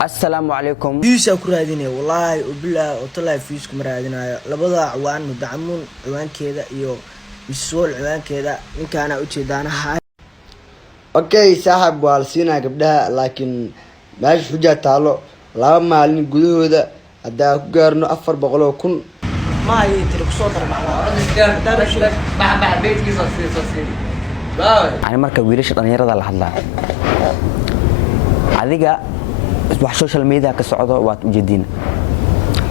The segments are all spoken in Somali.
السلام عليكم. فيوس ku raadinay wallahi bilaa oo talay fiis ku raadinayo labada cawaan mudacmuun ciwaankeeda iyo visual ciwaankeeda ninkaana u jeedanahay. Okay saaxib waa siinaa gabdhaha laakiin meesha xuja taalo laba maalin gudahooda hadaa ku gaarno 400,000 ma ay tiri ku soo darbaxaa أنا مركب ويلش الأنيرة ذا لحظة عذيقة wax social media ka socdo waad u jeedin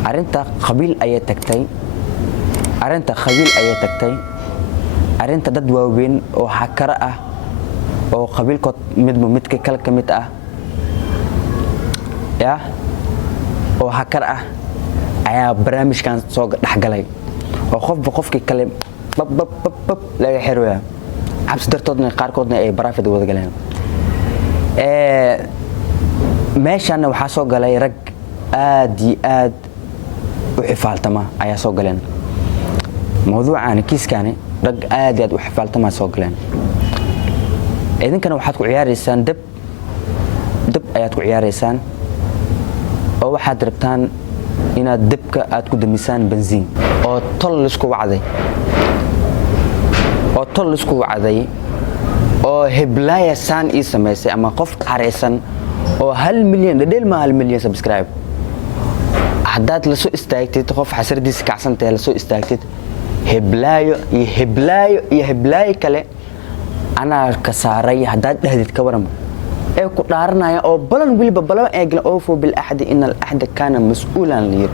arinta qabiil ay tagtay arinta dad waaweyn oo hakar ah oo qabiilkood midka kale kamid ah ya oo hakar ah ayaa barnaamijkan soo dhaxgalay oo qofkii kale bab laga xiraya cabsi dartoodna qaarkoodna ay barafid wada galeen meeshan waxa soo galay rag aad u xifaaltama ayaa soo galeen mawduucan kiiskani rag aad u xifaaltama soo galeen idinkana waxaad ku ciyaaraysaan dab ayaad ku ciyaaraysaan oo waxaad rabtaan inaad dabka aad ku damisaan benziin oo tol isku wacday oo heblaya san ii sameysay ama qof qareysan oo 1 milyan dhadheel ma 1 milyan subscribe hadaad la soo istaagtid qof xasardiisa kacsantay la soo istaagtid heblaayo kale ana ka saaray hadaad dhahdid ka waran ee ku dhaaranaya oo balan wiliba balan eegla oo bil ahad in al ahad kana mas'uulan liir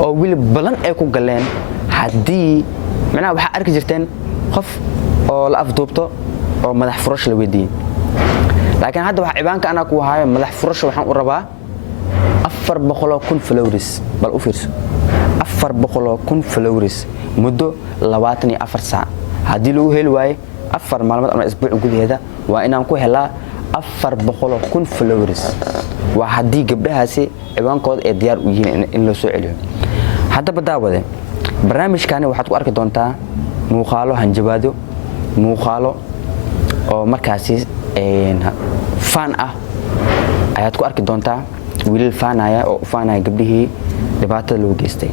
oo wiliba balan ay ku galeen hadii macna waxa arki jirteen qof oo la afduubto oo madax furash la weydiin laakiin hadda waxa cibaanka ana ku haayo madax furash waxaan u rabaa 400,000 followers bal u fiirso 400,000 followers muddo 24 saac hadii lagu heli waayo 4 maalmood ama isbuuc gudaheeda waa inaan ku helaa 400,000 followers waa hadii gabdhahaasi ciwaankooda ay diyaar u yihiin in loo soo celiyo hadaba daawade barnaamijkani waxaad ku arki doontaa muuqaalo hanjabaado muuqaalo oo markaasi fan ah ayaad ku arki doontaa wiilal faanaya oo faanaya gabdhihii dhibaatada loo geystay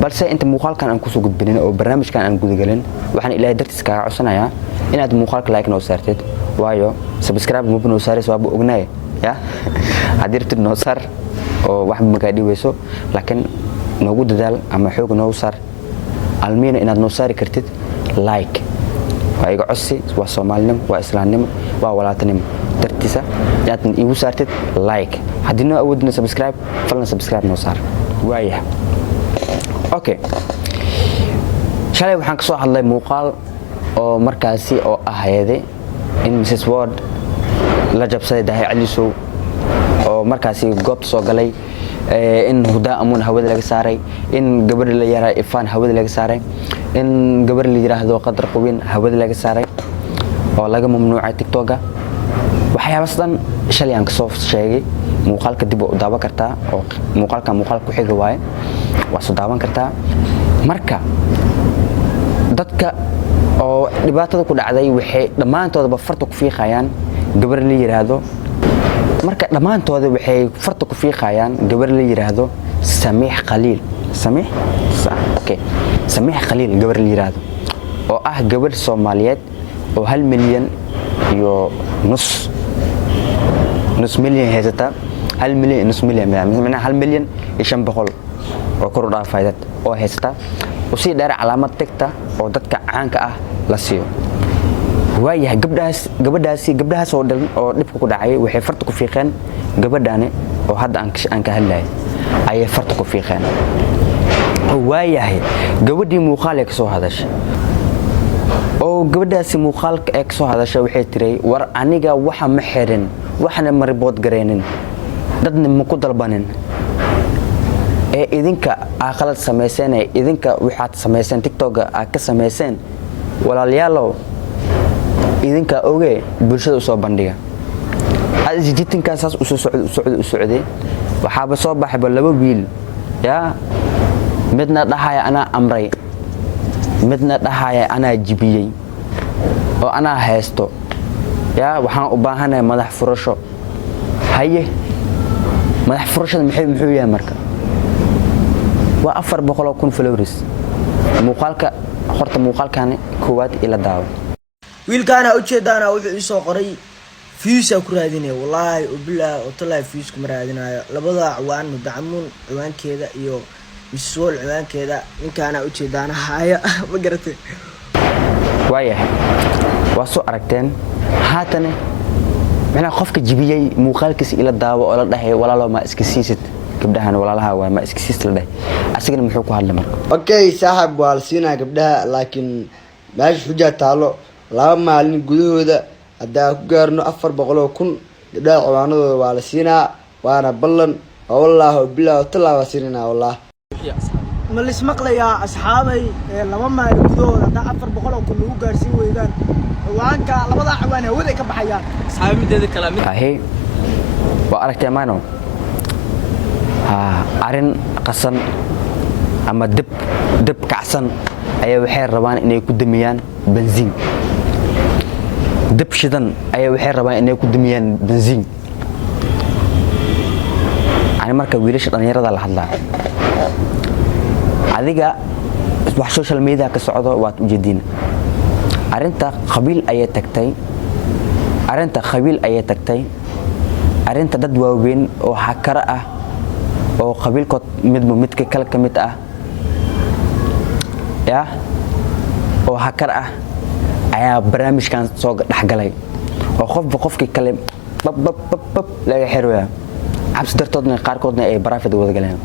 balse inta muuqaalkan aan ku soo gudbinin oo barnaamijkan aan gudagalin waxaan ilaahay dartiis ka codsanayaa inaad muuqaalka like noo saartid waayo subscribe ma bano saarayso waa ognaay ya haddii rabtid noo saar oo wax ma ka dhiwayso laakiin noogu dadaal ama xoog noo saar almiina inaad noo saari kartid like waa iga codsi waa Soomaalinimo waa Islaamnimo waa walaatanimo dartiisa inaad igu saartid like haddii noo awoodna subscribe falna subscribe noo saar waaya okay shalay waxaan ka soo hadlay muuqaal oo markaasi oo ahayd in Mrs Ward la jabsaday Dahay Cali Sow oo markaasi goobta soo galay in huda amun hawada laga saaray in gabadh la yaraa ifaan hawada laga saaray in gabadh la yiraahdo qadar qowin hawada laga saaray oo laga mamnuucay TikTok-ga waxyaabadan shalay aan ka soo sheegay muuqaalka dib u daawan kartaa oo muuqaalka ku xiga waay waa soo daawan kartaa marka dadka oo dhibaatada ku dhacday waxay dhamaantoodba farta ku fiiqayaan gabadh la yiraahdo marka dhamaantooda waxay farta ku fiiqayaan gabadh la yiraahdo Samiix Khaliil gabadh la yiraahdo oo ah gabadh Soomaaliyeed oo 1 milyan iyo nus milyan heysata 1 milyan nus milyan macna 1 milyan iyo 500 oo kor u dhaafayad oo heysata oo si dheer calaamad tagta oo dadka caanka ah la siiyo waayahay gabdhahaas oo dhibka ku dhacay waxay farta ku fiiqeen gabadhaani oo hadda aan ka hadlay ay farta ku fiiqeen waayahay gabadhii muuqaal ee ka soo hadashay oo gabadhaasi muuqaalka ee ka soo hadashay waxay tiray war aniga waxa ma xirin waxna ma report gareenin dadna ma ku dalbanin ee idinka aqalad sameeyeen idinka waxaad sameeyeen TikTok aad ka sameeyeen walaalayaalow idinka oge bulshada soo bandhiga jitinkaas u socday waxaaba soo baxay laba wiil ya midna dhahaya ana amray midna dhahaya ana jibiyay oo ana haysto ya waxaan u baahanahay madax furasho haye madax furashada muxuu yahay marka waa 400,000 followers muuqaalka horta muuqaalkan koowaad ila daawo wiilkaana ujeedaana wuxuu isoo qoray views ku raadinay wallahi bilaa oo talay views ku raadinayo labada cawaan mudacmuun ciwaankeeda iyo miswal ciwaankeeda ninkaana ujeedaana haya ma garatay waayahay waa soo aragteen haatan macna qofka jibiyay muuqaalkiisa ila daawo oo la dhahay walaalo ma iska siisid gabdhahan walaalaha waa ma iska siisid la dhahay asagana muxuu ku hadlay marka okay saaxib waa la siinaa gabdhaha laakiin meesha xujaa taalo 2 maalin gudahooda hadaa ku gaarno 400,000 gabdhaha ciwaanadooda waa la siinaa waana ballan wallahi bilaa talaa siinaa wallahi ma lis maqlayaa asxaabay 2 maalin gudahooda hadaa 400,000 lagu gaarsiin weydaan ciwaanka labada ciwaan hawada ka baxayaan asxaabideeda kala mid ahe waa aragtay maano arin qasan ama dib kacsan ayaa waxay rabaan inay ku damiyaan benziin dib shidan ayaa waxay rabaan inay ku damiyaan benziin ani marka wiilasha dhalinyarada la hadlaa adiga wax social media ka socdo waad u jeedin arinta qabiil ayay tagtay arinta dad waaweyn oo hakara ah oo qabiilkood midka kale ka mid ah ya oo hakar ah ayaa barnaamijkan soo dhaxgalay oo qofkii kale bab laga xiraya cabsi dartoodna qaarkoodna ay barafid wada galeen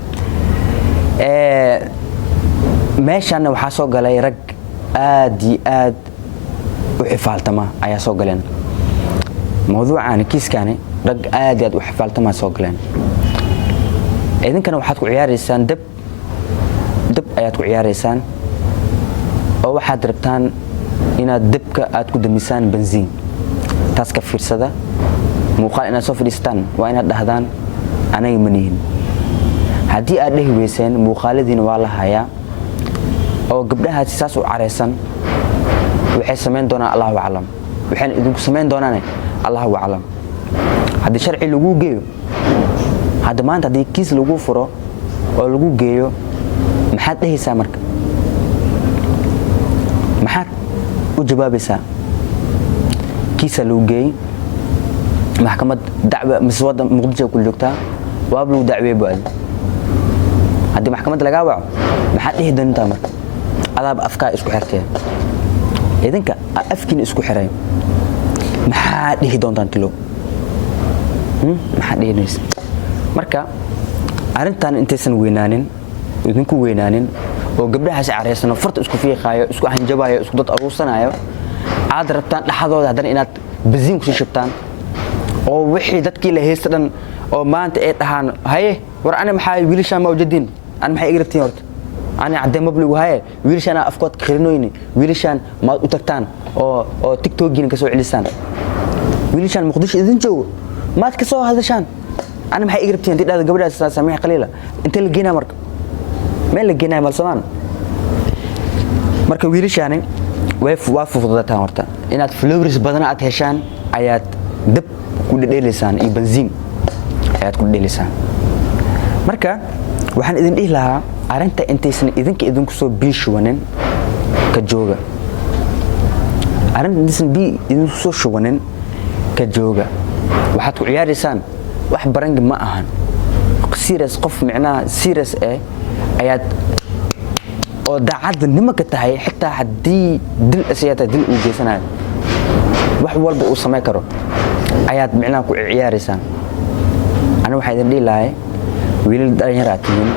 meeshan waxaa soo galay rag aad iyo aad u xifaaltama ayaa soo galeen mawduucan kiiskani rag aad iyo aad u xifaaltama soo galeen idinkana waxaad ku ciyaaraysaan dab ayaad ku ciyaaraysaan oo waxaad rabtaan inaad dabka aad ku damisaan benziin taas ka fiirsada muuqaal inaad soo fadhiistaan waa inaad dhahdaan anaga manihin haddii aad dhehi weyseen muuqaaladiina waa la hayaa oo gabdhahaasi saas u careysan waxay samayn doonaan allahu aclam waxayna idinku samayn doonaane allahu aclam haddii sharci lagu geeyo hadda maanta haddii kiis lagu furo oo lagu geeyo maxaad dhehaysaa marka maxaad u jawaabaysaa kiisa lagu geeyey maxkamad dacwa mise waddan muqdisho ku joogtaa waaba lagu dacweeye bu-aadi haddii maxkamadda lagaa waco maxaad dhihi doontaa marka adaaba afkaa isku xirtee idinka afkiina isku xiray maxaad dhihi doontaan tilow maxaad dhihinaysa marka arintan intaysan idinku weynaanin oo gabdhahaas careysano farta isku fiiqaayo isku hanjabaayo isku dad aruursanayo aad rabtaan dhaxdooda haddana inaad benziin kusii shubtaan oo wixii dadkii la haysta dhan oo maanta ay dhahaan haye war ani maxaa wiilashaan ma ujeedin ani maxay iga rabtiin horta ani caddeen mabligu haye wiilashaan afkood khirinoyni wiilashaan maad u tagtaan oo tiktokiina ka soo celisaan wiilashaan muqdisho idin joogo maad ka soo hadashaan أنا محي إقرب تين تدار قبل سامح قليلة أنت اللي جينا مرك ما اللي جينا مالسمان مرك ويرش يعني واقف فضلتها مرتا إن فلوريس بدنا أتهشان آيات دب كل ده لسان بنزين آيات كل ده لسان مركا وحن إذن إيه لها أرنت أنت سن إذن كسو بيشوانين كجوجا أرنت إذن إذن كسو شوانين كجوجا وحتى عيار لسان wax barang ma ahan serious qof macnaa serious ayaad oo daacad nima ka tahay xitaa hadii dil asiyada dil u geysanayo wax walba uu sameey karo ayaad macnaa ku ciyaaraysan ana waxa idin dhiilahay wiilal dhalinyaraatiin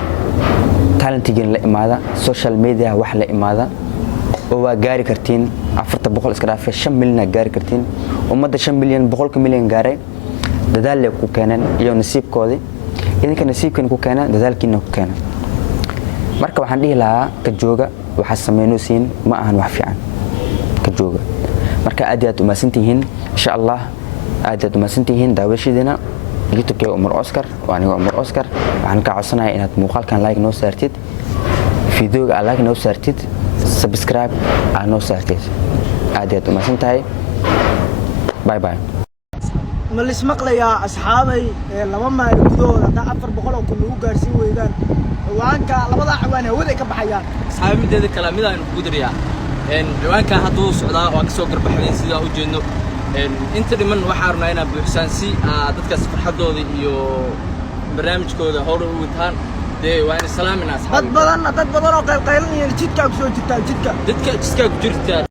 talentigeen la imaada social media wax la imaada oo waa gaari kartiin 400 iska dhaafay 5 milyan gaari kartiin ummadda 5 milyan 100 milyan gaaray dadaal le ku keenan iyo nasiibkoodii idinka nasiibkan ku keenan dadaalkiina ku keenan marka waxaan dhihi lahaa ka jooga waxa sameynaysiin ma ahan wax fiican ka jooga marka aad u maasantihiin insha Allah aad u maasantihiin daawashadiina youtube-ka Umar Oscar waa aniga Umar Oscar waxaan ka codsanayaa inaad muuqaalkan like noo saartid fiidiyowga like noo saartid subscribe noo saartid aad u maasantahay bye bye ma lismaqlayaa asxaabay laba maalin gudahooda haddaa 400 oo kun lagu gaarsiin weydaan ciwaanka labada ciwaan hawada ka baxayaan asxaabay mideeda kale mid aan ku diriyaa ciwaanka hadduu socdaa waa kasoo garbaxdeen sidaa u jeedno inta dhiman waxaa rabnaa inaa buuxsaan si dadkaas farxadooda iyo barnaamijkooda hore u wataan dee waa in salaaminaa asxaabay dad badan oo qaylinayaan jidka ku soo jirtaa jidka ku jirtaa